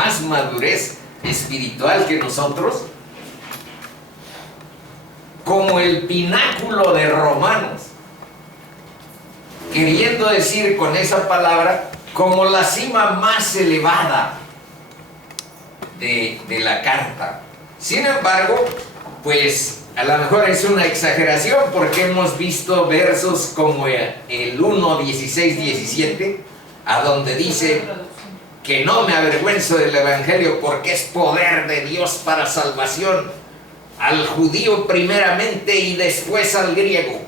más madurez espiritual que nosotros, como el pináculo de Romanos, queriendo decir con esa palabra, como la cima más elevada de la carta. Sin embargo, pues a lo mejor es una exageración, porque hemos visto versos como el 1, 16, 17, a donde dice que no me avergüenzo del evangelio porque es poder de Dios para salvación al judío primeramente y después al griego.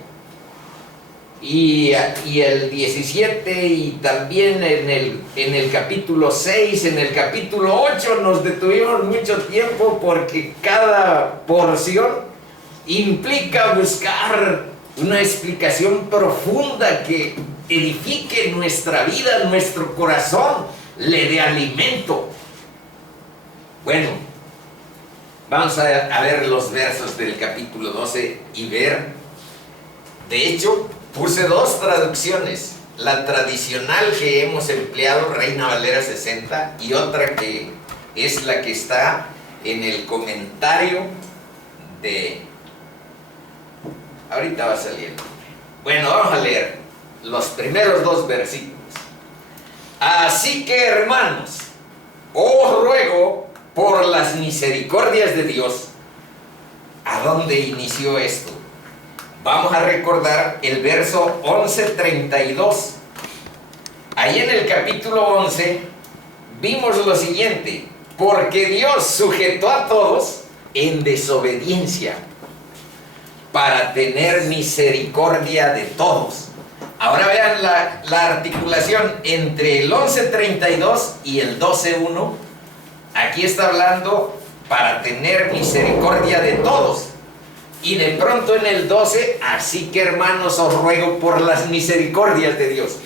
Y el 17, y también en el capítulo 6, en el capítulo 8 nos detuvimos mucho tiempo, porque cada porción implica buscar una explicación profunda que edifique nuestra vida, nuestro corazón, le dé alimento. Bueno, vamos a ver los versos del capítulo 12 y ver. De hecho, puse dos traducciones, la tradicional que hemos empleado, Reina Valera 60, y otra que es la que está en el comentario de... Ahorita va a salir. Bueno, vamos a leer los primeros dos versículos. Así que, hermanos, os ruego por las misericordias de Dios. ¿A dónde inició esto? Vamos a recordar el verso 11:32. Ahí en el capítulo 11 vimos lo siguiente: porque Dios sujetó a todos en desobediencia para tener misericordia de todos. Ahora vean la articulación entre el 11:32 y el 12:1. Aquí está hablando para tener misericordia de todos. Y de pronto en el 12, así que, hermanos, os ruego por las misericordias de Dios.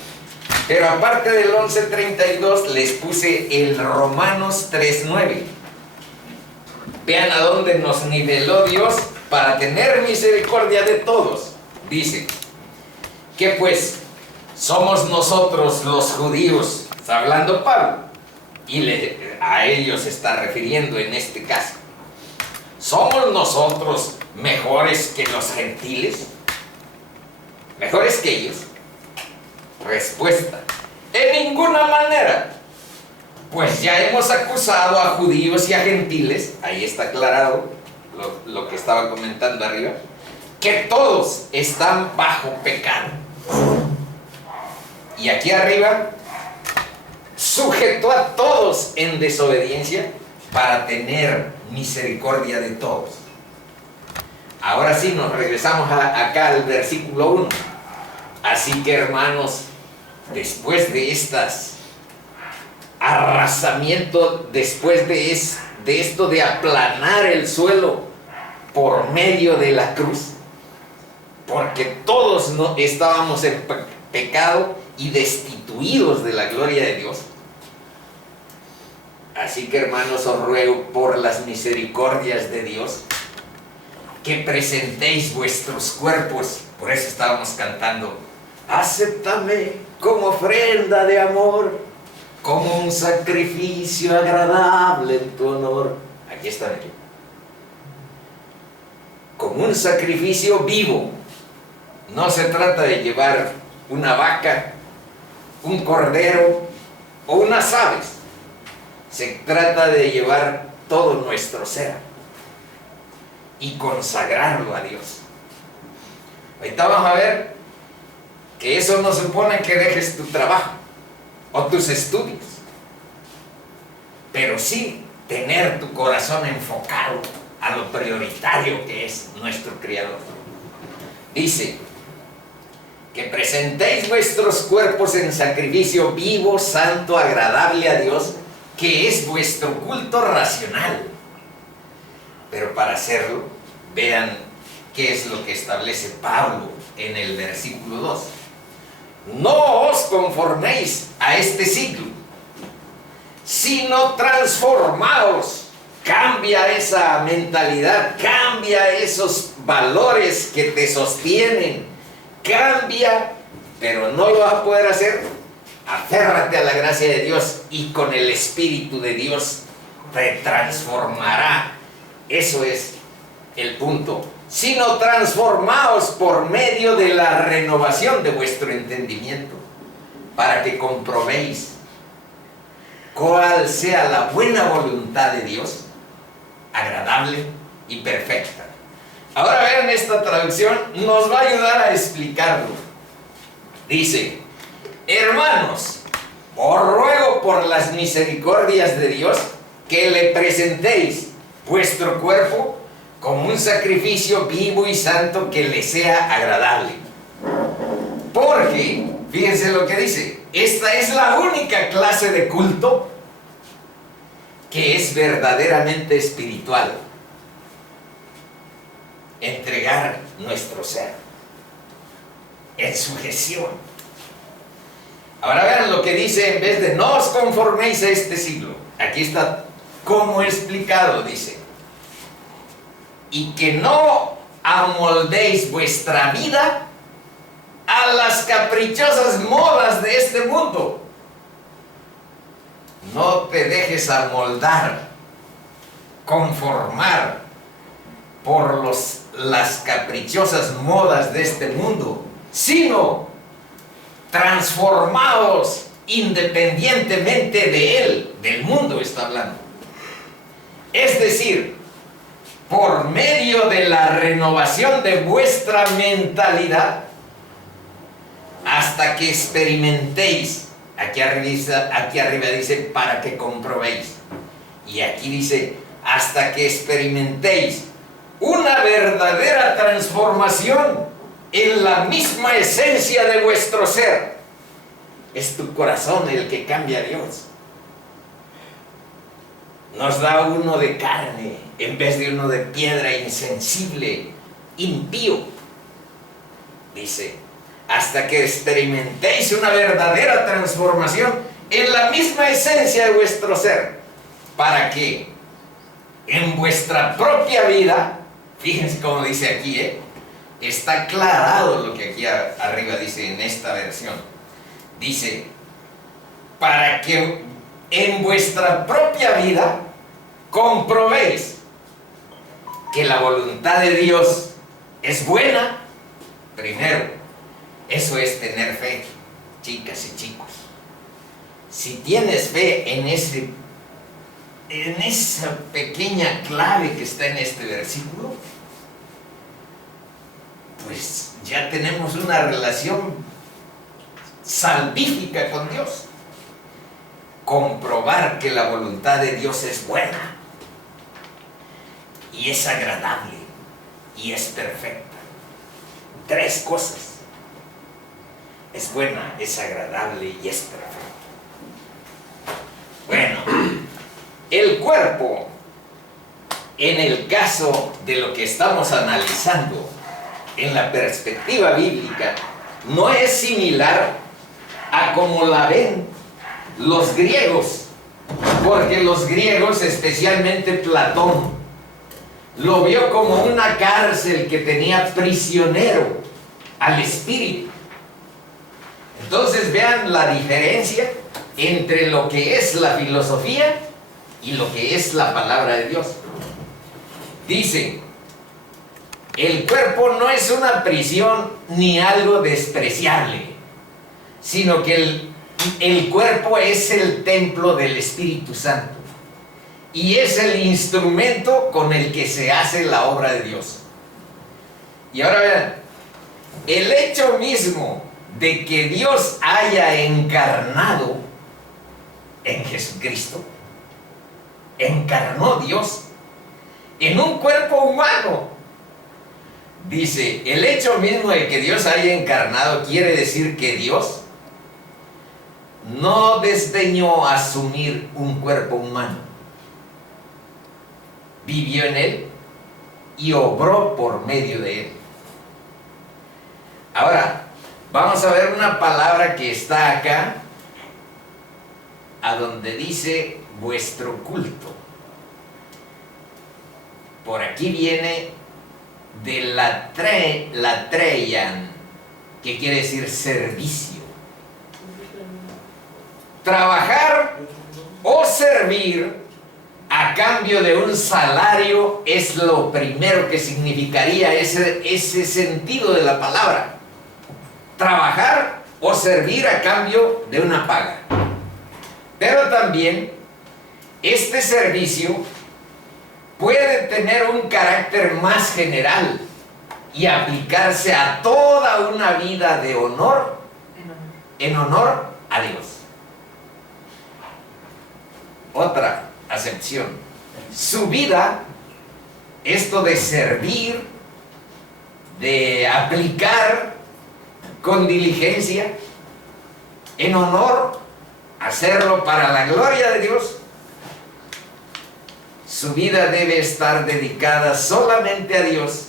Pero aparte del 11:32 les puse el Romanos 3:9. Vean a dónde nos niveló Dios para tener misericordia de todos. Dice que pues somos nosotros los judíos, está hablando Pablo, y a ellos se está refiriendo en este caso. ¿Somos nosotros mejores que los gentiles? ¿Mejores que ellos? Respuesta: en ninguna manera. Pues ya hemos acusado a judíos y a gentiles, ahí está aclarado lo que estaba comentando arriba, que todos están bajo pecado. Y aquí arriba, sujetó a todos en desobediencia para tener misericordia de todos. Ahora sí, nos regresamos acá al versículo 1. Así que, hermanos, después de estas arrasamiento, después de esto de aplanar el suelo por medio de la cruz, porque todos estábamos en pecado y destituidos de la gloria de Dios. Así que, hermanos, os ruego por las misericordias de Dios que presentéis vuestros cuerpos. Por eso estábamos cantando: acéptame como ofrenda de amor, como un sacrificio agradable en tu honor. Aquí está, aquí. Como un sacrificio vivo. No se trata de llevar una vaca, un cordero o unas aves. Se trata de llevar todo nuestro ser y consagrarlo a Dios. Ahorita vamos a ver que eso no supone que dejes tu trabajo o tus estudios, pero sí tener tu corazón enfocado a lo prioritario que es nuestro Creador. Dice que presentéis vuestros cuerpos en sacrificio vivo, santo, agradable a Dios, que es vuestro culto racional. Pero para hacerlo, vean qué es lo que establece Pablo en el versículo 2. No os conforméis a este siglo, sino transformaos. Cambia esa mentalidad, cambia esos valores que te sostienen, cambia, pero no lo vas a poder hacer Aférrate a la gracia de Dios y con el Espíritu de Dios te transformará. Eso es el punto. Sino transformaos por medio de la renovación de vuestro entendimiento, para que comprobéis cuál sea la buena voluntad de Dios, agradable y perfecta. Ahora vean, esta traducción nos va a ayudar a explicarlo. Dice: hermanos, os ruego por las misericordias de Dios que le presentéis vuestro cuerpo como un sacrificio vivo y santo que le sea agradable. Porque, fíjense lo que dice, esta es la única clase de culto que es verdaderamente espiritual. Entregar nuestro ser en sujeción. Ahora vean lo que dice, en vez de no os conforméis a este siglo. Aquí está como explicado, dice: y que no amoldéis vuestra vida a las caprichosas modas de este mundo. No te dejes amoldar, conformar por las caprichosas modas de este mundo, sino transformaos independientemente de él, del mundo está hablando. Es decir, por medio de la renovación de vuestra mentalidad, hasta que experimentéis. Aquí arriba dice: para que comprobéis. Y aquí dice: hasta que experimentéis una verdadera transformación en la misma esencia de vuestro ser. Es tu corazón el que cambia a Dios. Nos da uno de carne en vez de uno de piedra, insensible, impío. Dice: hasta que experimentéis una verdadera transformación en la misma esencia de vuestro ser, para que en vuestra propia vida, fíjense cómo dice aquí, está aclarado lo que aquí arriba dice en esta versión. Dice: para que en vuestra propia vida comprobéis que la voluntad de Dios es buena. Primero, eso es tener fe, chicas y chicos. Si tienes fe en esa pequeña clave que está en este versículo, pues ya tenemos una relación salvífica con Dios. Comprobar que la voluntad de Dios es buena y es agradable y es perfecta. Tres cosas: es buena, es agradable y es perfecta. Bueno, el cuerpo, en el caso de lo que estamos analizando en la perspectiva bíblica, no es similar a como la ven los griegos, porque los griegos, especialmente Platón, lo vio como una cárcel que tenía prisionero al espíritu. Entonces vean la diferencia entre lo que es la filosofía y lo que es la palabra de Dios. Dice: el cuerpo no es una prisión ni algo despreciable, sino que el cuerpo es el templo del Espíritu Santo y es el instrumento con el que se hace la obra de Dios. Y ahora vean, el hecho mismo de que Dios haya encarnado en Jesucristo, encarnó Dios en un cuerpo humano. Dice, el hecho mismo de que Dios haya encarnado quiere decir que Dios no desdeñó asumir un cuerpo humano. Vivió en él y obró por medio de él. Ahora, vamos a ver una palabra que está acá, a donde dice vuestro culto. Por aquí viene de latreian, que quiere decir servicio. Trabajar o servir a cambio de un salario es lo primero que significaría ese sentido de la palabra. Trabajar o servir a cambio de una paga. Pero también este servicio puede tener un carácter más general y aplicarse a toda una vida de honor, en honor a Dios. Otra acepción: su vida, esto de servir, de aplicar con diligencia, en honor, hacerlo para la gloria de Dios, su vida debe estar dedicada solamente a Dios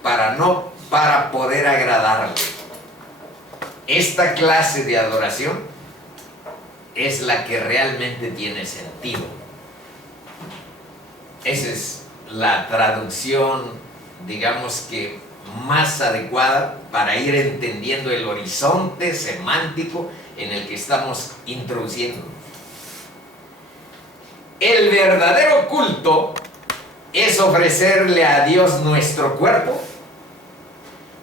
para poder agradarle. Esta clase de adoración es la que realmente tiene sentido. Esa es la traducción, digamos que más adecuada para ir entendiendo el horizonte semántico en el que estamos introduciendo. El verdadero culto es ofrecerle a Dios nuestro cuerpo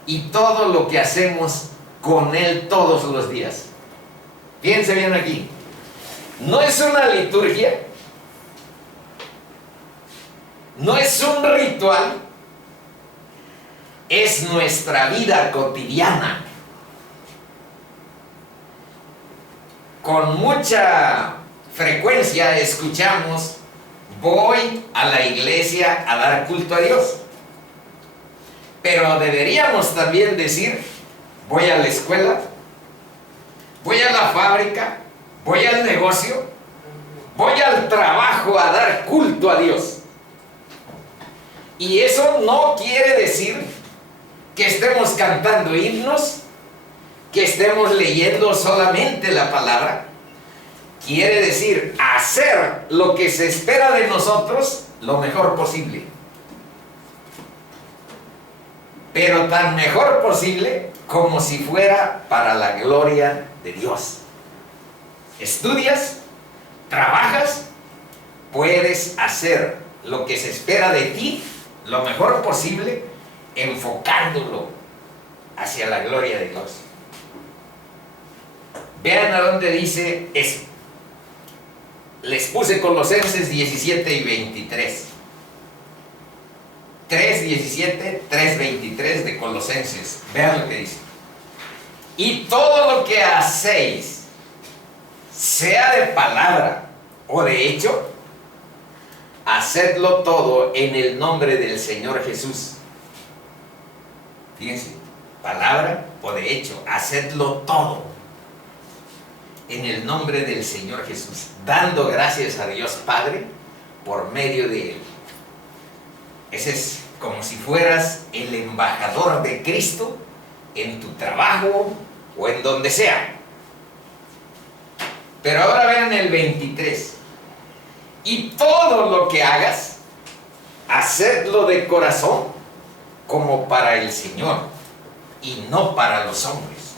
y todo lo que hacemos con Él todos los días. Fíjense bien aquí. No es una liturgia, no es un ritual, es nuestra vida cotidiana. Con mucha frecuencia escuchamos: voy a la iglesia a dar culto a Dios. Pero deberíamos también decir: voy a la escuela, voy a la fábrica, voy al negocio, voy al trabajo a dar culto a Dios. Y eso no quiere decir que estemos cantando himnos, que estemos leyendo solamente la palabra. Quiere decir hacer lo que se espera de nosotros lo mejor posible. Pero tan mejor posible como si fuera para la gloria de Dios. Estudias, trabajas, puedes hacer lo que se espera de ti lo mejor posible, enfocándolo hacia la gloria de Dios. Vean a dónde dice eso. Les puse Colosenses 17 y 23. 3:17, 3:23 de Colosenses. Vean lo que dice. Y todo lo que hacéis, sea de palabra o de hecho, hacedlo todo en el nombre del Señor Jesús. Fíjense, palabra o de hecho, hacedlo todo en el nombre del Señor Jesús, dando gracias a Dios Padre por medio de Él. Ese es como si fueras el embajador de Cristo en tu trabajo o en donde sea. Pero ahora vean el 23. Y todo lo que hagas, hacedlo de corazón, como para el Señor, y no para los hombres.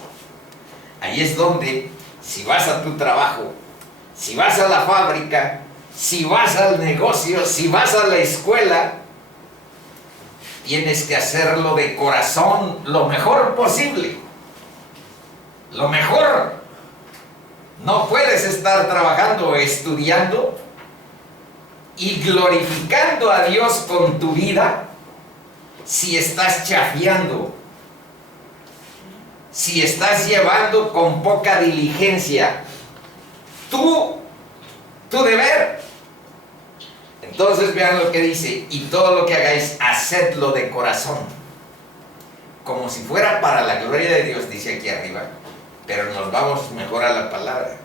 Ahí es donde, si vas a tu trabajo, si vas a la fábrica, si vas al negocio, si vas a la escuela, tienes que hacerlo de corazón lo mejor posible. Lo mejor. No puedes estar trabajando o estudiando y glorificando a Dios con tu vida si estás chafeando, si estás llevando con poca diligencia tu deber. Entonces vean lo que dice: y todo lo que hagáis, hacedlo de corazón, como si fuera para la gloria de Dios, dice aquí arriba, pero nos vamos mejor a la palabra,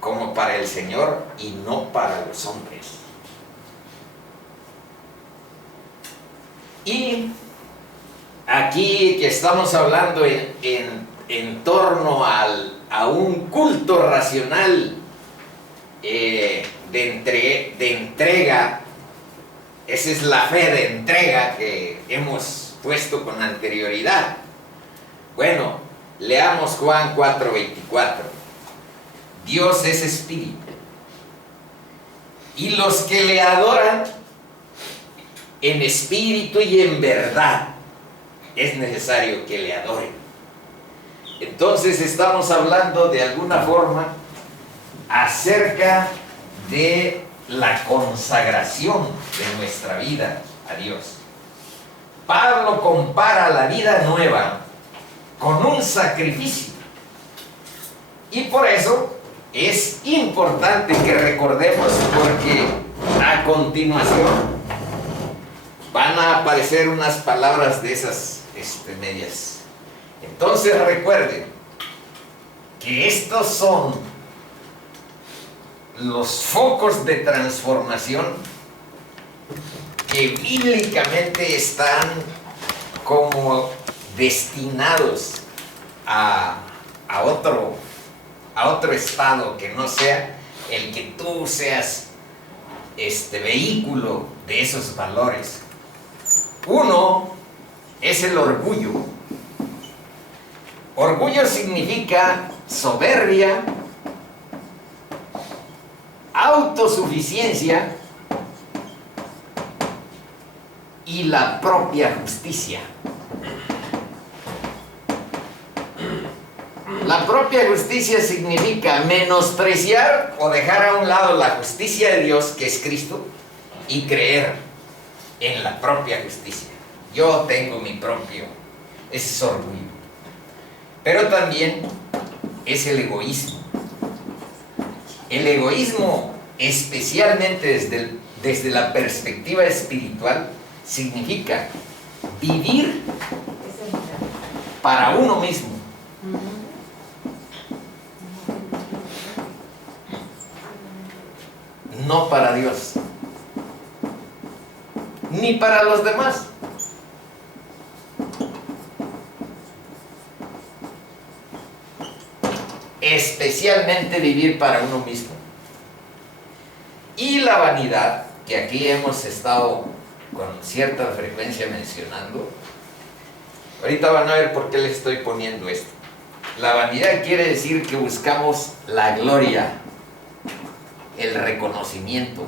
como para el Señor y no para los hombres. Y aquí que estamos hablando en torno a un culto racional de entrega, esa es la fe de entrega que hemos puesto con anterioridad. Bueno, leamos Juan 4:24. Dios es espíritu. Y los que le adoran en espíritu y en verdad, es necesario que le adoren. Entonces estamos hablando de alguna forma acerca de la consagración de nuestra vida a Dios. Pablo compara la vida nueva con un sacrificio. Y por eso es importante que recordemos, porque a continuación van a aparecer unas palabras de esas medias. Entonces recuerden que estos son los focos de transformación que bíblicamente están como destinados a otro estado que no sea el que tú seas vehículo de esos valores. Uno es el orgullo. Orgullo significa soberbia, autosuficiencia y la propia justicia. La propia justicia significa menospreciar o dejar a un lado la justicia de Dios, que es Cristo, y creer en la propia justicia. Yo tengo mi propio, ese es orgullo. Pero también es el egoísmo. El egoísmo, especialmente desde la perspectiva espiritual, significa vivir para uno mismo. No para Dios, ni para los demás. Especialmente vivir para uno mismo. Y la vanidad, que aquí hemos estado con cierta frecuencia mencionando. Ahorita van a ver por qué les estoy poniendo esto. La vanidad quiere decir que buscamos la gloria, el reconocimiento.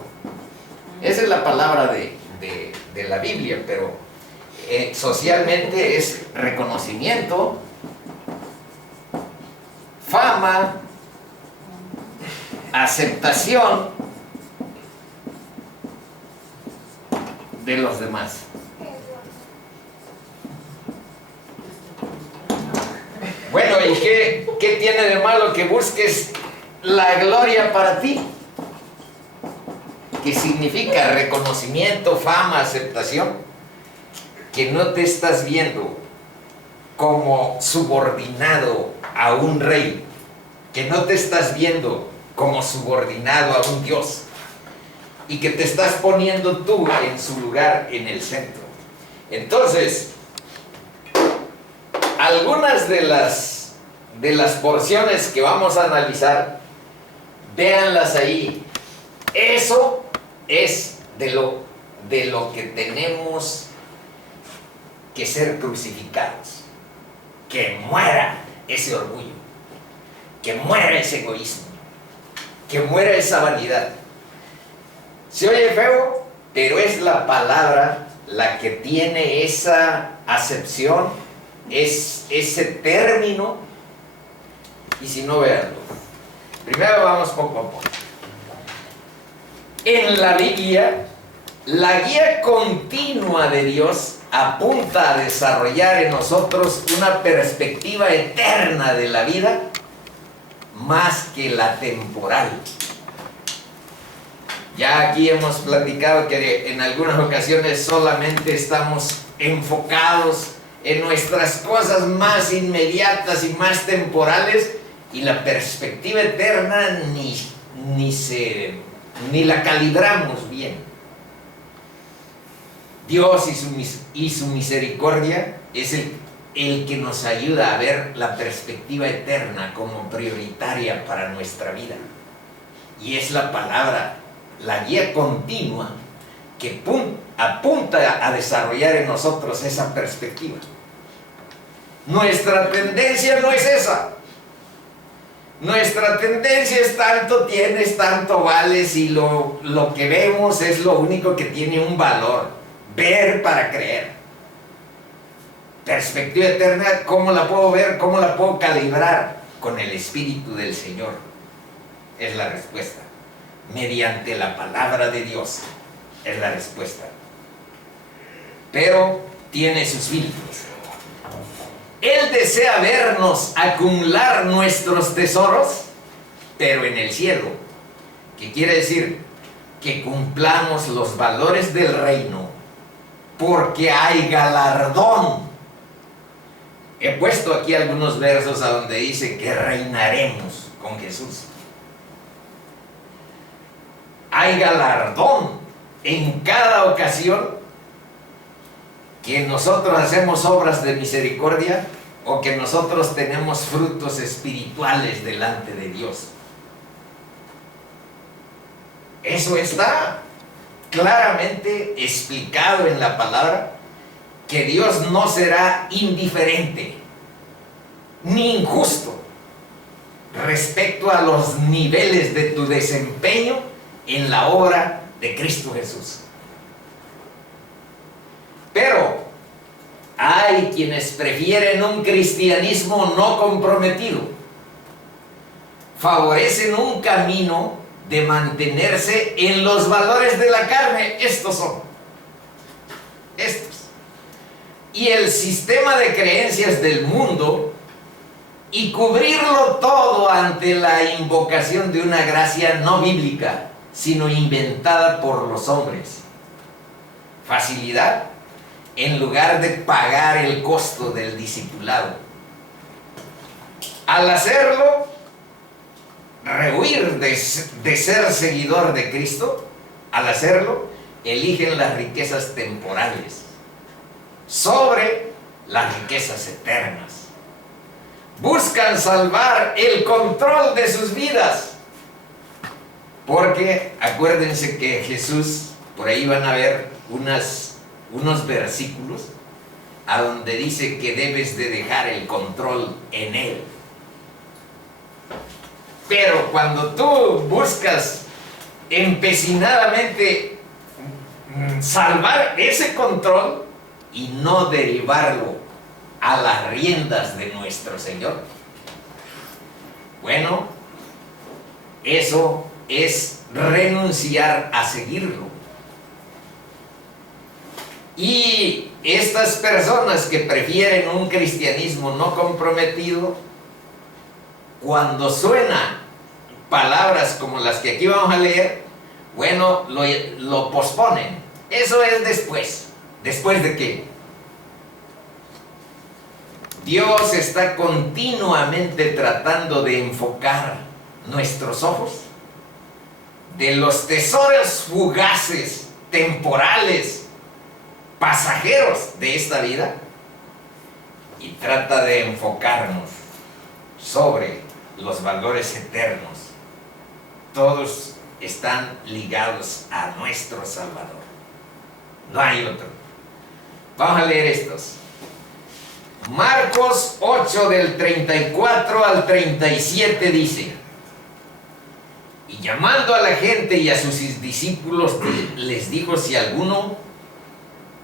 Esa es la palabra de la Biblia, pero socialmente es reconocimiento, fama, aceptación de los demás. Bueno, ¿y qué tiene de malo que busques la gloria para ti? Que significa reconocimiento, fama, aceptación. Que no te estás viendo como subordinado a un rey, que no te estás viendo como subordinado a un Dios, y que te estás poniendo tú en su lugar en el centro. Entonces, algunas de las porciones que vamos a analizar, véanlas ahí. Eso es de lo que tenemos que ser crucificados. Que muera ese orgullo, que muera ese egoísmo, que muera esa vanidad. Se oye feo, pero es la palabra la que tiene esa acepción, es ese término. Y si no, veanlo. Primero vamos poco a poco. En la Biblia, la guía continua de Dios apunta a desarrollar en nosotros una perspectiva eterna de la vida más que la temporal. Ya aquí hemos platicado que en algunas ocasiones solamente estamos enfocados en nuestras cosas más inmediatas y más temporales, y la perspectiva eterna ni la calibramos bien. Dios y su misericordia es el que nos ayuda a ver la perspectiva eterna como prioritaria para nuestra vida. Y es la palabra, la guía continua que apunta a desarrollar en nosotros esa perspectiva. Nuestra tendencia no es esa. Nuestra tendencia es tanto tienes, tanto vales, y lo que vemos es lo único que tiene un valor. Ver para creer. Perspectiva eterna, ¿cómo la puedo ver? ¿Cómo la puedo calibrar? Con el Espíritu del Señor. Es la respuesta. Mediante la palabra de Dios. Es la respuesta. Pero tiene sus filtros. Él desea vernos acumular nuestros tesoros, pero en el cielo. ¿Qué quiere decir? Que cumplamos los valores del reino, porque hay galardón. He puesto aquí algunos versos a donde dice que reinaremos con Jesús. Hay galardón en cada ocasión que nosotros hacemos obras de misericordia o que nosotros tenemos frutos espirituales delante de Dios. Eso está claramente explicado en la palabra, que Dios no será indiferente ni injusto respecto a los niveles de tu desempeño en la obra de Cristo Jesús. Pero hay quienes prefieren un cristianismo no comprometido. Favorecen un camino de mantenerse en los valores de la carne. Estos son. Estos. Y el sistema de creencias del mundo, y cubrirlo todo ante la invocación de una gracia no bíblica, sino inventada por los hombres. Facilidad en lugar de pagar el costo del discipulado. Al hacerlo, rehuir de ser seguidor de Cristo. Al hacerlo, eligen las riquezas temporales sobre las riquezas eternas. Buscan salvar el control de sus vidas. Porque acuérdense que Jesús, por ahí van a ver unos versículos a donde dice que debes de dejar el control en Él. Pero cuando tú buscas empecinadamente salvar ese control y no derivarlo a las riendas de nuestro Señor, bueno, eso es renunciar a seguirlo. Y estas personas que prefieren un cristianismo no comprometido, cuando suenan palabras como las que aquí vamos a leer, bueno, lo posponen. Eso es después. ¿Después de qué? Dios está continuamente tratando de enfocar nuestros ojos de los tesoros fugaces, temporales, pasajeros de esta vida, y trata de enfocarnos sobre los valores eternos. Todos están ligados a nuestro Salvador. No hay otro. Vamos a leer estos. Marcos 8 del 34 al 37 dice: y llamando a la gente y a sus discípulos les dijo: si alguno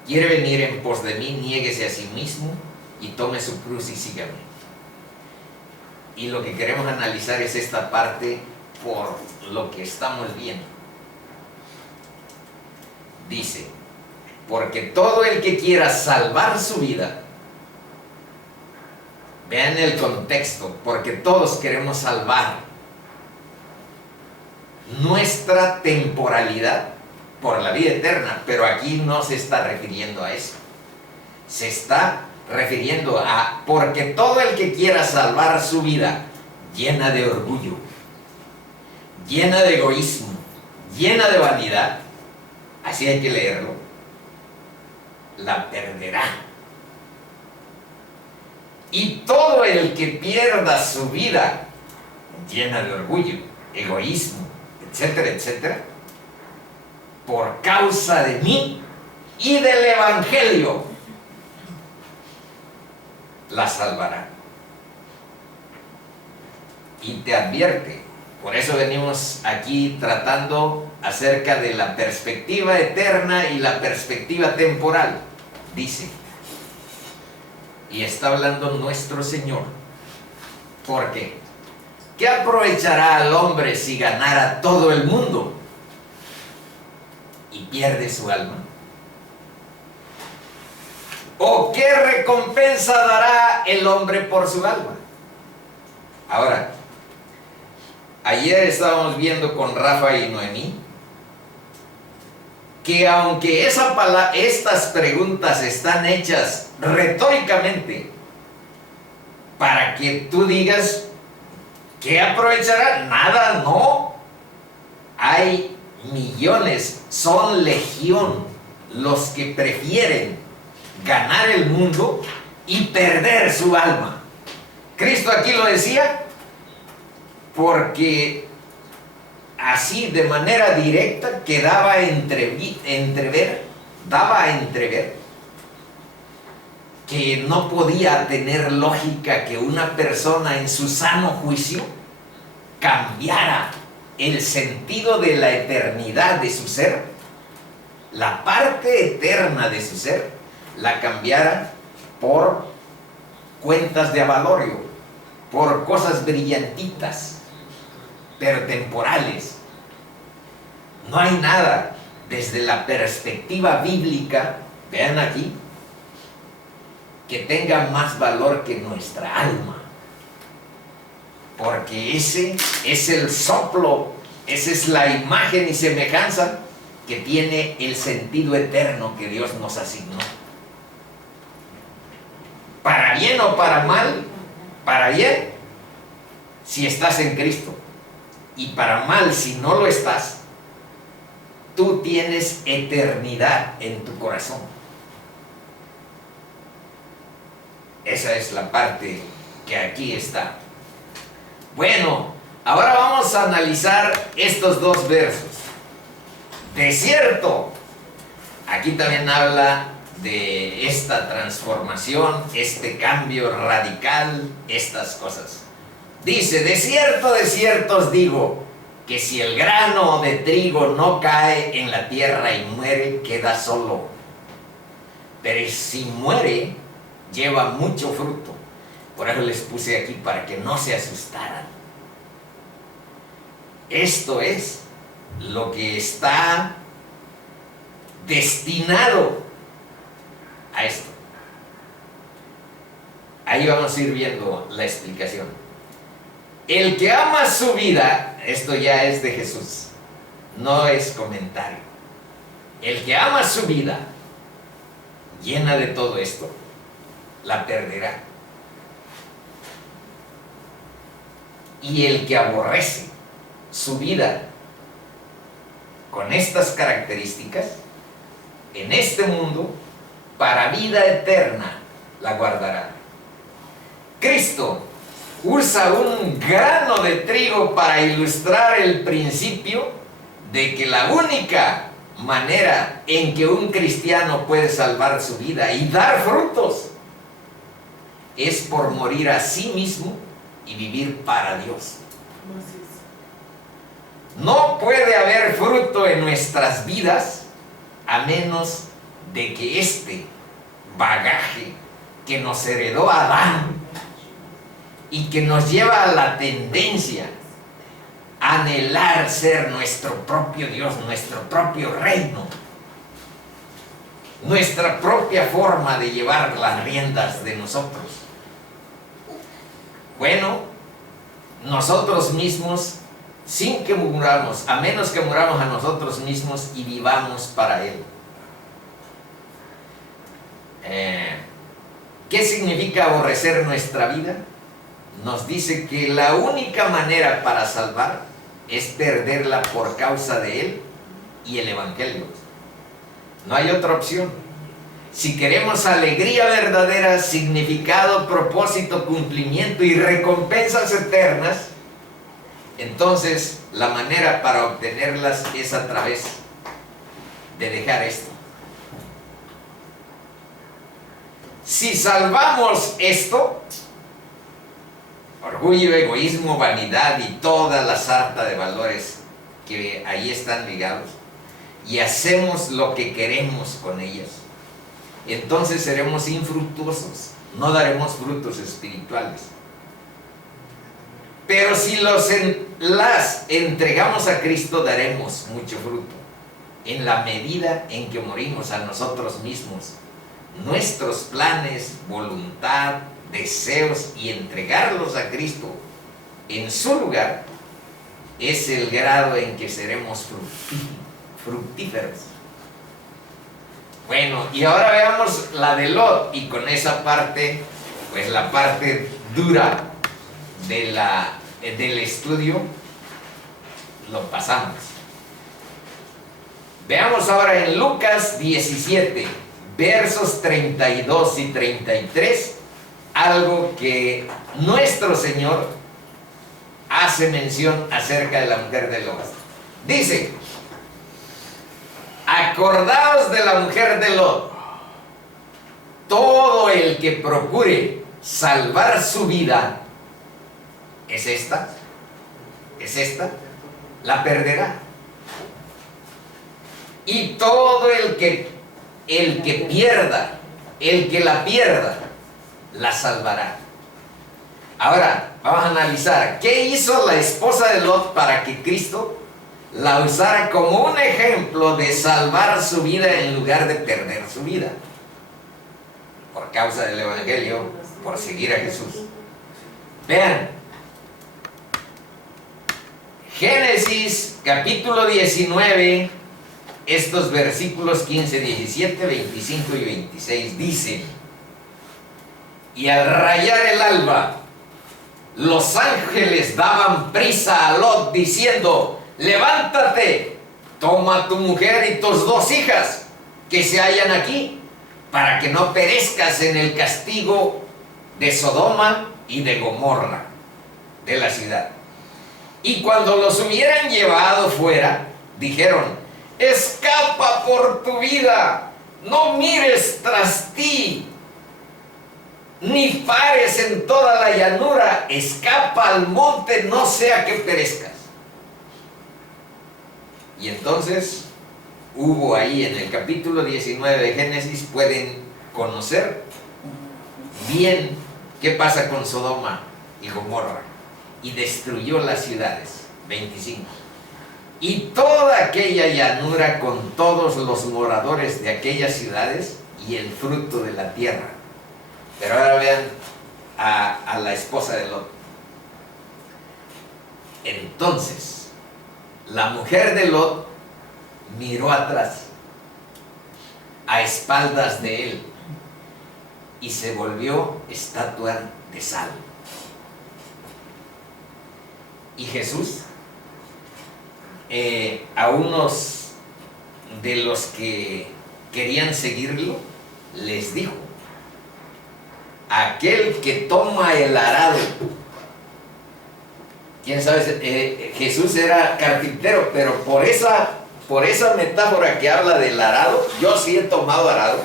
quiere venir en pos de mí, niéguese a sí mismo y tome su cruz y sígame. Y lo que queremos analizar es esta parte por lo que estamos viendo. Dice: porque todo el que quiera salvar su vida, vean el contexto, porque todos queremos salvar nuestra temporalidad por la vida eterna, pero aquí no se está refiriendo a eso. Se está refiriendo a, porque todo el que quiera salvar su vida, llena de orgullo, llena de egoísmo, llena de vanidad, así hay que leerlo, la perderá. Y todo el que pierda su vida, llena de orgullo, egoísmo, etcétera, etcétera, por causa de mí y del Evangelio, la salvará. y te advierte. Por eso venimos aquí tratando acerca de la perspectiva eterna y la perspectiva temporal. Dice, y está hablando nuestro Señor. ¿Por qué? ¿Qué aprovechará al hombre si ganara todo el mundo y pierde su alma? ¿O qué recompensa dará el hombre por su alma? Ahora, ayer estábamos viendo con Rafa y Noemí que aunque estas preguntas están hechas retóricamente para que tú digas, ¿qué aprovechará? Nada, no. Hay millones, son legión los que prefieren ganar el mundo y perder su alma. Cristo aquí lo decía porque así de manera directa que daba a entrever que no podía tener lógica que una persona en su sano juicio cambiara el sentido de la eternidad de su ser, la parte eterna de su ser, la cambiara por cuentas de avalorio, por cosas brillantitas, pero temporales. No hay nada desde la perspectiva bíblica, vean aquí, que tenga más valor que nuestra alma. Porque ese es el soplo, esa es la imagen y semejanza que tiene el sentido eterno que Dios nos asignó. Para bien o para mal, para bien, si estás en Cristo, y para mal si no lo estás, tú tienes eternidad en tu corazón. Esa es la parte que aquí está. Bueno, ahora vamos a analizar estos dos versos. De cierto, aquí también habla de esta transformación, este cambio radical, estas cosas. Dice, de cierto os digo, que si el grano de trigo no cae en la tierra y muere, queda solo. Pero si muere, lleva mucho fruto. Por eso les puse aquí para que no se asustaran. Esto es lo que está destinado a esto. Ahí vamos a ir viendo la explicación. El que ama su vida, esto ya es de Jesús, no es comentario. El que ama su vida, llena de todo esto, la perderá. Y el que aborrece su vida con estas características, en este mundo, para vida eterna, la guardará. Cristo usa un grano de trigo para ilustrar el principio de que la única manera en que un cristiano puede salvar su vida y dar frutos es por morir a sí mismo y vivir para Dios. No puede haber fruto en nuestras vidas a menos de que este bagaje que nos heredó Adán y que nos lleva a la tendencia a anhelar ser nuestro propio Dios, nuestro propio reino, nuestra propia forma de llevar las riendas de nosotros. Bueno, nosotros mismos, sin que muramos, a menos que muramos a nosotros mismos y vivamos para Él. ¿Qué significa aborrecer nuestra vida? Nos dice que la única manera para salvar es perderla por causa de Él y el Evangelio. No hay otra opción. Si queremos alegría verdadera, significado, propósito, cumplimiento y recompensas eternas, entonces la manera para obtenerlas es a través de dejar esto. Si salvamos esto, orgullo, egoísmo, vanidad y toda la sarta de valores que ahí están ligados, y hacemos lo que queremos con ellas, entonces seremos infructuosos, no daremos frutos espirituales. Pero si las entregamos a Cristo, daremos mucho fruto, en la medida en que morimos a nosotros mismos, nuestros planes, voluntad, deseos, y entregarlos a Cristo en su lugar, es el grado en que seremos fructíferos. Bueno, y ahora veamos la de Lot, y con esa parte, pues la parte dura del estudio, lo pasamos. Veamos ahora en Lucas 17, versos 32 y 33, algo que nuestro Señor hace mención acerca de la mujer de Lot. Dice: acordaos de la mujer de Lot. Todo el que procure salvar su vida, ¿es esta? La perderá. Y todo el que la pierda, la salvará. Ahora, vamos a analizar qué hizo la esposa de Lot para que Cristo la usara como un ejemplo de salvar su vida en lugar de perder su vida, por causa del Evangelio, por seguir a Jesús. Vean, Génesis capítulo 19, estos versículos 15, 17, 25 y 26 dicen: y al rayar el alba, los ángeles daban prisa a Lot diciendo: levántate, toma tu mujer y tus 2 hijas que se hallan aquí, para que no perezcas en el castigo de Sodoma y de Gomorra, de la ciudad. Y cuando los hubieran llevado fuera, dijeron: escapa por tu vida, no mires tras ti, ni pares en toda la llanura, escapa al monte, no sea que perezcas. Y entonces hubo ahí en el capítulo 19 de Génesis, pueden conocer bien qué pasa con Sodoma y Gomorra, y destruyó las ciudades. 25. Y toda aquella llanura con todos los moradores de aquellas ciudades y el fruto de la tierra. Pero ahora vean a la esposa de Lot. Entonces, la mujer de Lot miró atrás, a espaldas de él, y se volvió estatua de sal. Y Jesús, a unos de los que querían seguirlo, les dijo: aquel que toma el arado. ¿Quién sabe? Jesús era carpintero, pero por esa metáfora que habla del arado, yo sí he tomado arado.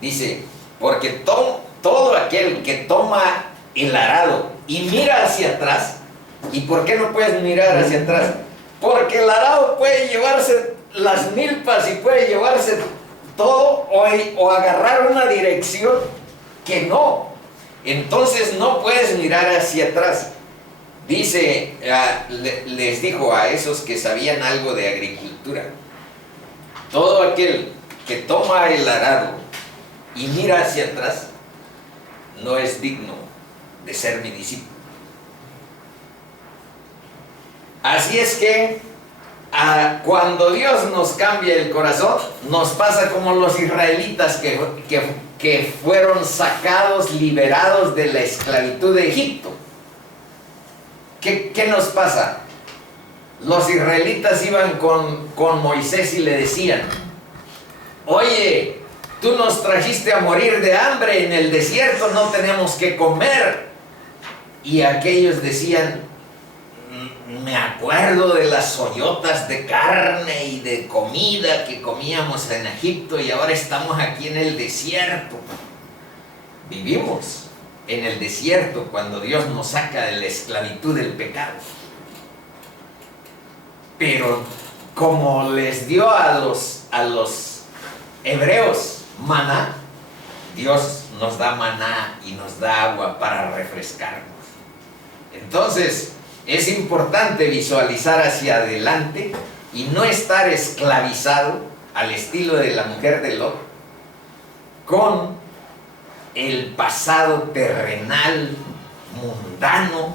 Dice: porque todo aquel que toma el arado y mira hacia atrás. ¿Y por qué no puedes mirar hacia atrás? Porque el arado puede llevarse las milpas y puede llevarse todo, o agarrar una dirección que no. Entonces no puedes mirar hacia atrás. Dice, les dijo a esos que sabían algo de agricultura: todo aquel que toma el arado y mira hacia atrás no es digno de ser mi discípulo. Así es que cuando Dios nos cambia el corazón, nos pasa como los israelitas que fueron sacados, liberados de la esclavitud de Egipto. ¿Qué nos pasa? Los israelitas iban con Moisés y le decían: oye, tú nos trajiste a morir de hambre en el desierto, no tenemos que comer. Y aquellos decían: me acuerdo de las ollotas de carne y de comida que comíamos en Egipto, y ahora estamos aquí en el desierto. Vivimos en el desierto cuando Dios nos saca de la esclavitud del pecado. Pero como les dio a los hebreos maná, Dios nos da maná y nos da agua para refrescarnos. Entonces, es importante visualizar hacia adelante y no estar esclavizado al estilo de la mujer de Lot con el pasado terrenal, mundano,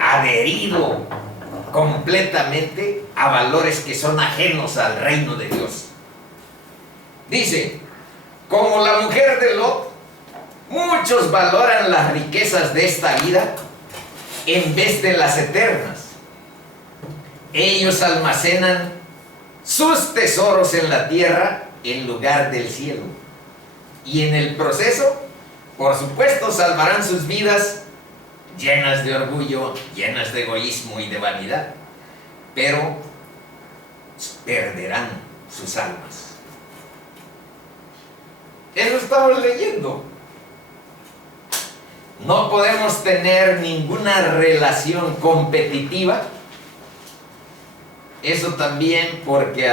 adherido completamente a valores que son ajenos al reino de Dios. Dice, como la mujer de Lot, muchos valoran las riquezas de esta vida en vez de las eternas. Ellos almacenan sus tesoros en la tierra en lugar del cielo. Y en el proceso, por supuesto, salvarán sus vidas llenas de orgullo, llenas de egoísmo y de vanidad, pero perderán sus almas. Eso estamos leyendo. No podemos tener ninguna relación competitiva. Eso también porque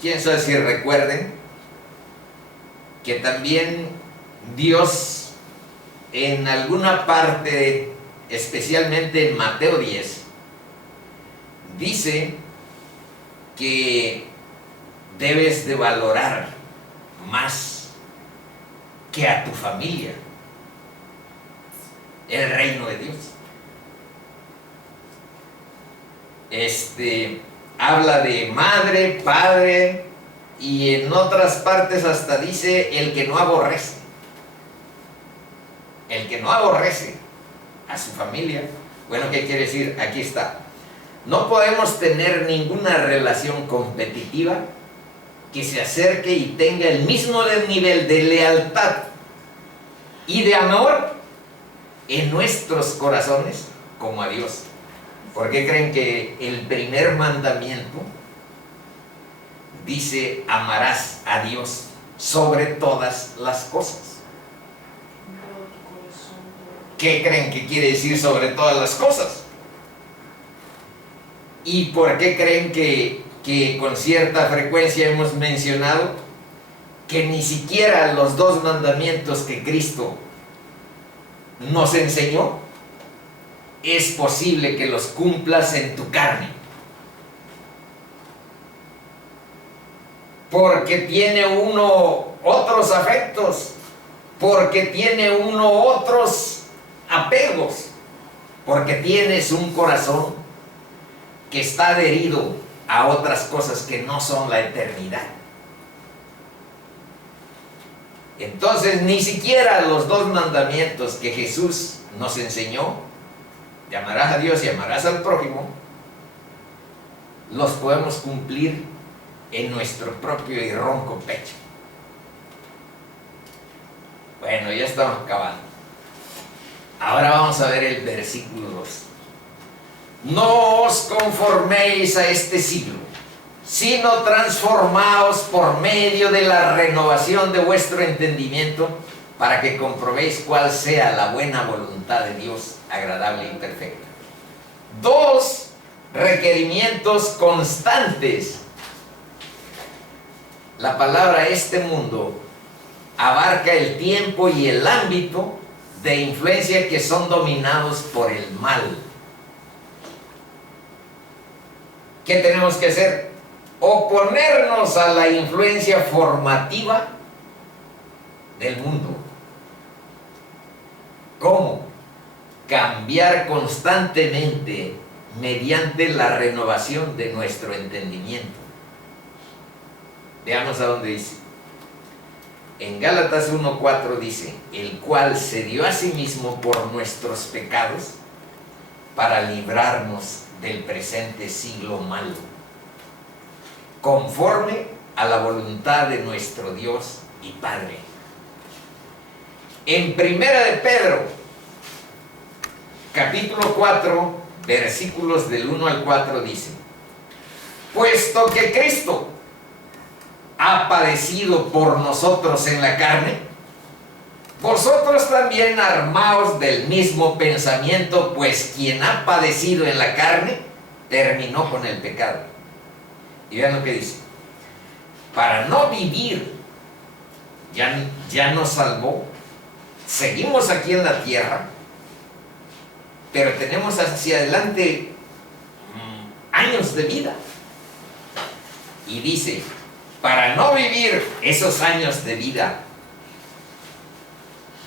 quién sabe si recuerden que también Dios en alguna parte, especialmente en Mateo 10, dice que debes de valorar más que a tu familia el reino de Dios. Habla de madre, padre, y en otras partes hasta dice el que no aborrece. El que no aborrece a su familia. Bueno, ¿qué quiere decir? Aquí está. No podemos tener ninguna relación competitiva que se acerque y tenga el mismo nivel de lealtad y de amor en nuestros corazones como a Dios. ¿Por qué creen que el primer mandamiento dice amarás a Dios sobre todas las cosas? ¿Qué creen que quiere decir sobre todas las cosas? ¿Y por qué creen que con cierta frecuencia hemos mencionado que ni siquiera los dos mandamientos que Cristo nos enseñó es posible que los cumplas en tu carne? Porque tiene uno otros afectos, porque tiene uno otros apegos, porque tienes un corazón que está adherido a otras cosas que no son la eternidad. Entonces, ni siquiera los dos mandamientos que Jesús nos enseñó, de amarás a Dios y amarás al prójimo, los podemos cumplir en nuestro propio y ronco pecho. Bueno, ya estamos acabando. Ahora vamos a ver el versículo 2. No os conforméis a este siglo, sino transformaos por medio de la renovación de vuestro entendimiento, para que comprobéis cuál sea la buena voluntad de Dios, agradable y perfecta. Dos requerimientos constantes. La palabra este mundo abarca el tiempo y el ámbito de influencia que son dominados por el mal. ¿Qué tenemos que hacer? Oponernos a la influencia formativa del mundo. ¿Cómo? Cambiar constantemente mediante la renovación de nuestro entendimiento. Veamos a dónde dice. En Gálatas 1:4 dice, el cual se dio a sí mismo por nuestros pecados para librarnos del presente siglo malo, conforme a la voluntad de nuestro Dios y Padre. En Primera de Pedro, capítulo 4, versículos del 1 al 4 dice, puesto que Cristo ha padecido por nosotros en la carne, vosotros también armaos del mismo pensamiento, pues quien ha padecido en la carne, terminó con el pecado. Y vean lo que dice: para no vivir, ya nos salvó, seguimos aquí en la tierra, pero tenemos hacia adelante años de vida. Y dice, para no vivir esos años de vida,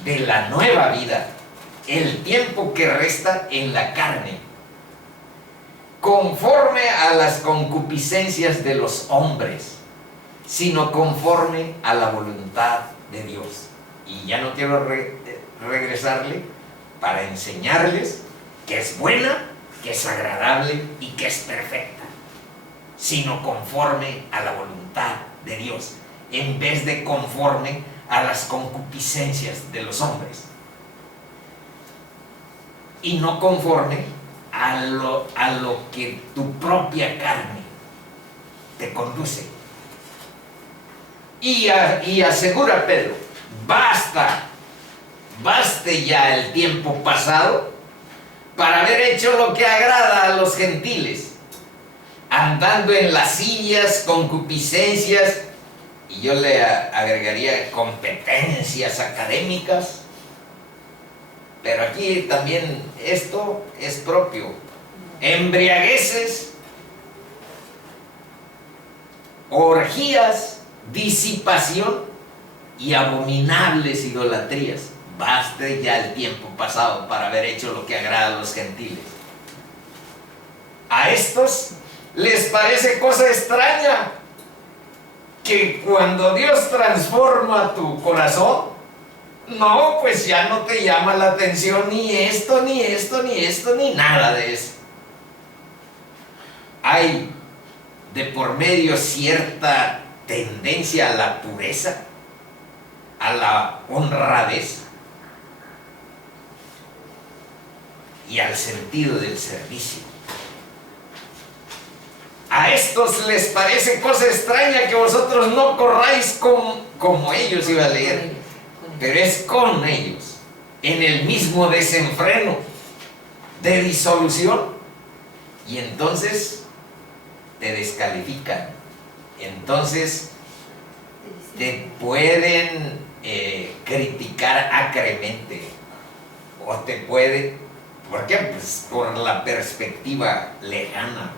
de la nueva vida, el tiempo que resta en la carne, conforme a las concupiscencias de los hombres, sino conforme a la voluntad de Dios. Y ya no quiero regresarle para enseñarles que es buena, que es agradable y que es perfecta, sino conforme a la voluntad de Dios, en vez de conforme a las concupiscencias de los hombres, y no conforme a lo que tu propia carne te conduce. Y asegura Pedro, baste ya el tiempo pasado para haber hecho lo que agrada a los gentiles, andando en lascivias, concupiscencias, y yo le agregaría competencias académicas, pero aquí también esto es propio: embriagueces, orgías, disipación y abominables idolatrías. Baste ya el tiempo pasado para haber hecho lo que agrada a los gentiles. A estos les parece cosa extraña que cuando Dios transforma tu corazón, no, pues ya no te llama la atención ni esto, ni esto, ni esto, ni nada de eso. Hay de por medio cierta tendencia a la pureza, a la honradez y al sentido del servicio. A estos les parece cosa extraña que vosotros no corráis como ellos, iba a leer, pero es con ellos, en el mismo desenfreno de disolución, y entonces te descalifican. Entonces te pueden criticar acremente, o te puede, ¿por qué? Pues por la perspectiva lejana,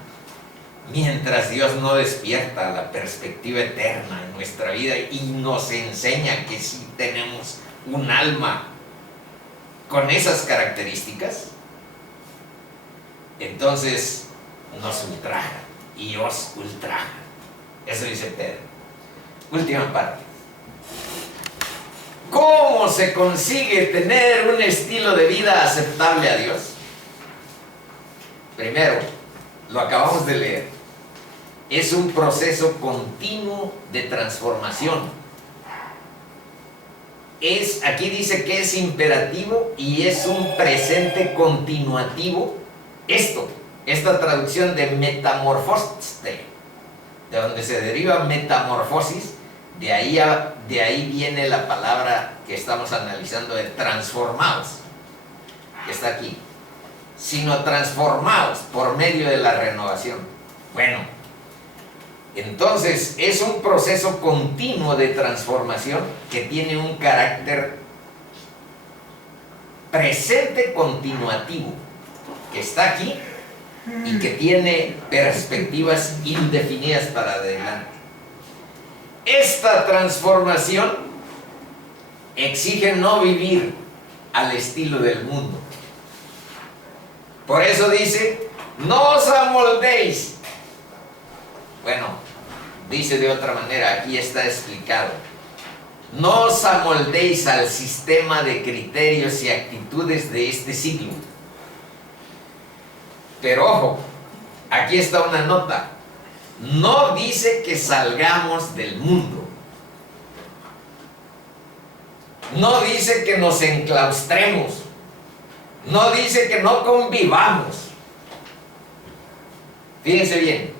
mientras Dios no despierta la perspectiva eterna en nuestra vida y nos enseña que sí tenemos un alma con esas características. Entonces nos ultraja y os ultraja. Eso dice Pedro. Última parte. ¿Cómo se consigue tener un estilo de vida aceptable a Dios? Primero, lo acabamos de leer, es un proceso continuo de transformación. Aquí dice que es imperativo y es un presente continuativo. Esta traducción de metamorfoste, de donde se deriva metamorfosis, de ahí viene la palabra que estamos analizando de transformados, que está aquí, sino transformados por medio de la renovación. Bueno, entonces es un proceso continuo de transformación que tiene un carácter presente continuativo, que está aquí y que tiene perspectivas indefinidas para adelante. Esta transformación exige no vivir al estilo del mundo. Por eso dice, no os amoldéis. Bueno, dice de otra manera, aquí está explicado. No os amoldéis al sistema de criterios y actitudes de este siglo. Pero ojo, aquí está una nota. No dice que salgamos del mundo. No dice que nos enclaustremos. No dice que no convivamos. Fíjense bien.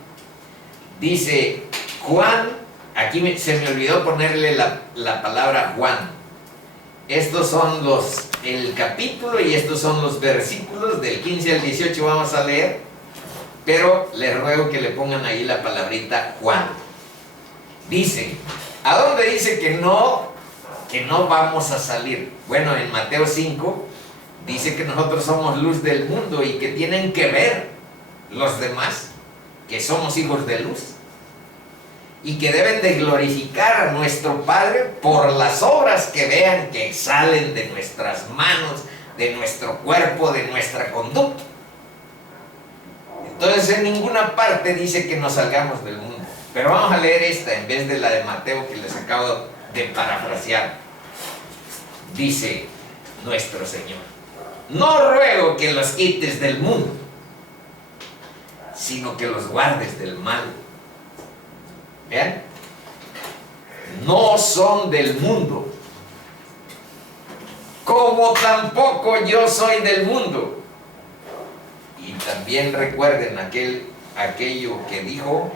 Dice Juan, aquí se me olvidó ponerle la palabra Juan. estos son el capítulo y estos son los versículos del 15 al 18 vamos a leer, pero les ruego que le pongan ahí la palabrita cuándo. Dice, ¿a dónde dice que no vamos a salir? Bueno, en Mateo 5 dice que nosotros somos luz del mundo y que tienen que ver los demás que somos hijos de luz y que deben de glorificar a nuestro Padre por las obras que vean que salen de nuestras manos, de nuestro cuerpo, de nuestra conducta. Entonces en ninguna parte dice que nos salgamos del mundo, pero vamos a leer esta en vez de la de Mateo que les acabo de parafrasear. Dice nuestro Señor: no ruego que los quites del mundo, sino que los guardes del mal. ¿Vean? No son del mundo, como tampoco yo soy del mundo. Y también recuerden aquello que dijo: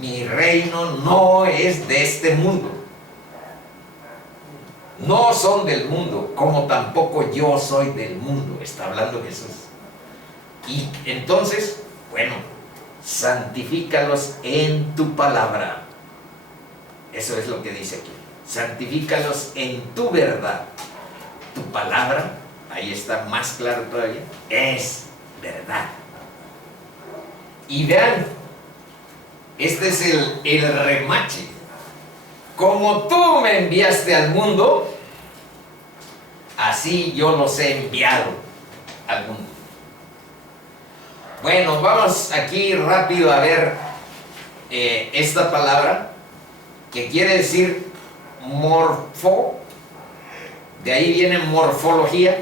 mi reino no es de este mundo. No son del mundo, como tampoco yo soy del mundo. Está hablando Jesús. Y entonces, bueno, santifícalos en tu palabra. Eso es lo que dice aquí. Santifícalos en tu verdad. Tu palabra, ahí está más claro todavía, es verdad. Y vean, este es el remache. Como tú me enviaste al mundo, así yo los he enviado al mundo. Bueno, vamos aquí rápido a ver esta palabra que quiere decir morfo. De ahí viene morfología.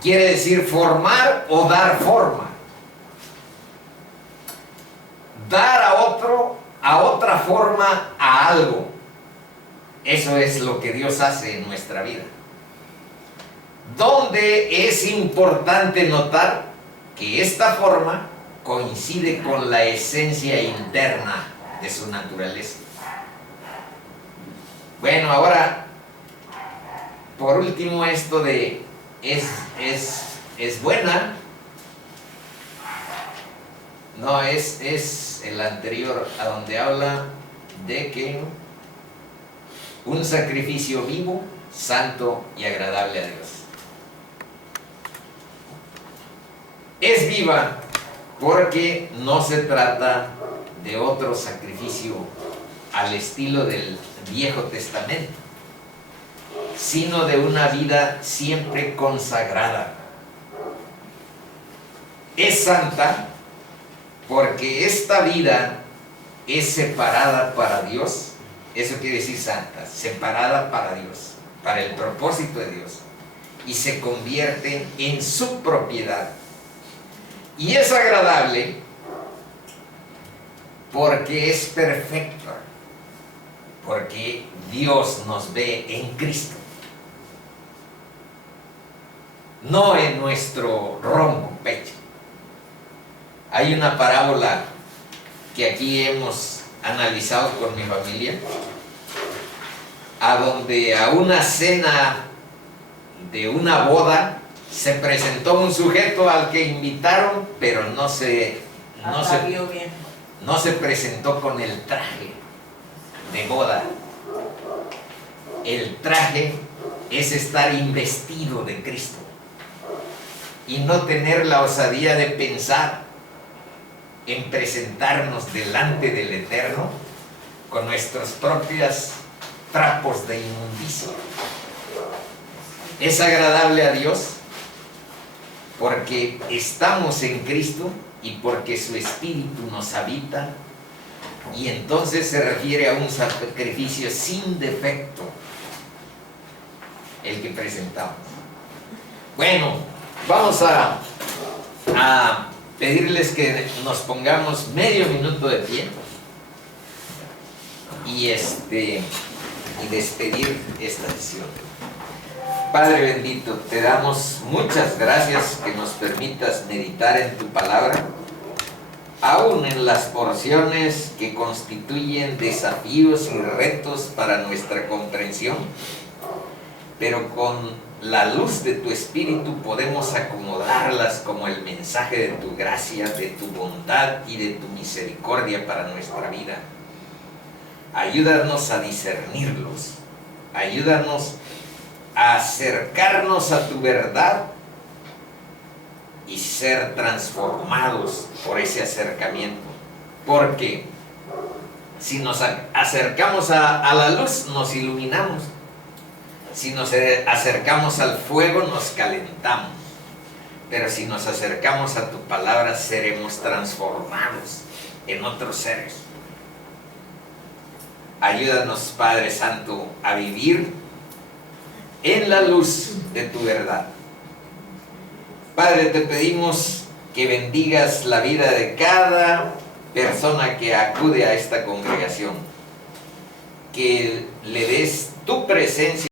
Quiere decir formar o dar forma. Dar a otra forma a algo. Eso es lo que Dios hace en nuestra vida. Donde es importante notar que esta forma coincide con la esencia interna de su naturaleza. Bueno, ahora, por último, esto de es buena. No, es el anterior, a donde habla de que un sacrificio vivo, santo y agradable a Dios. Es viva porque no se trata de otro sacrificio al estilo del Viejo Testamento, sino de una vida siempre consagrada. Es santa porque esta vida es separada para Dios. Eso quiere decir santa, separada para Dios, para el propósito de Dios, y se convierte en su propiedad. Y es agradable porque es perfecta, porque Dios nos ve en Cristo, no en nuestro ronco pecho. Hay una parábola que aquí hemos analizado con mi familia, a donde a una cena de una boda se presentó un sujeto al que invitaron, pero no se presentó con el traje de boda. El traje es estar investido de Cristo y no tener la osadía de pensar en presentarnos delante del Eterno con nuestros propios trapos de inmundicia. Es agradable a Dios porque estamos en Cristo y porque su Espíritu nos habita, y entonces se refiere a un sacrificio sin defecto el que presentamos. Bueno, vamos a pedirles que nos pongamos medio minuto de pie y despedir esta sesión. Padre bendito, te damos muchas gracias que nos permitas meditar en tu palabra, aún en las porciones que constituyen desafíos y retos para nuestra comprensión. pero con la luz de tu Espíritu podemos acomodarlas como el mensaje de tu gracia, de tu bondad y de tu misericordia para nuestra vida. Ayúdanos a discernirlos, ayúdanos a acercarnos a tu verdad y ser transformados por ese acercamiento, porque si nos acercamos a la luz, nos iluminamos. Si nos acercamos al fuego, nos calentamos. Pero si nos acercamos a tu palabra, seremos transformados en otros seres. Ayúdanos, Padre Santo, a vivir en la luz de tu verdad. Padre, te pedimos que bendigas la vida de cada persona que acude a esta congregación, que le des tu presencia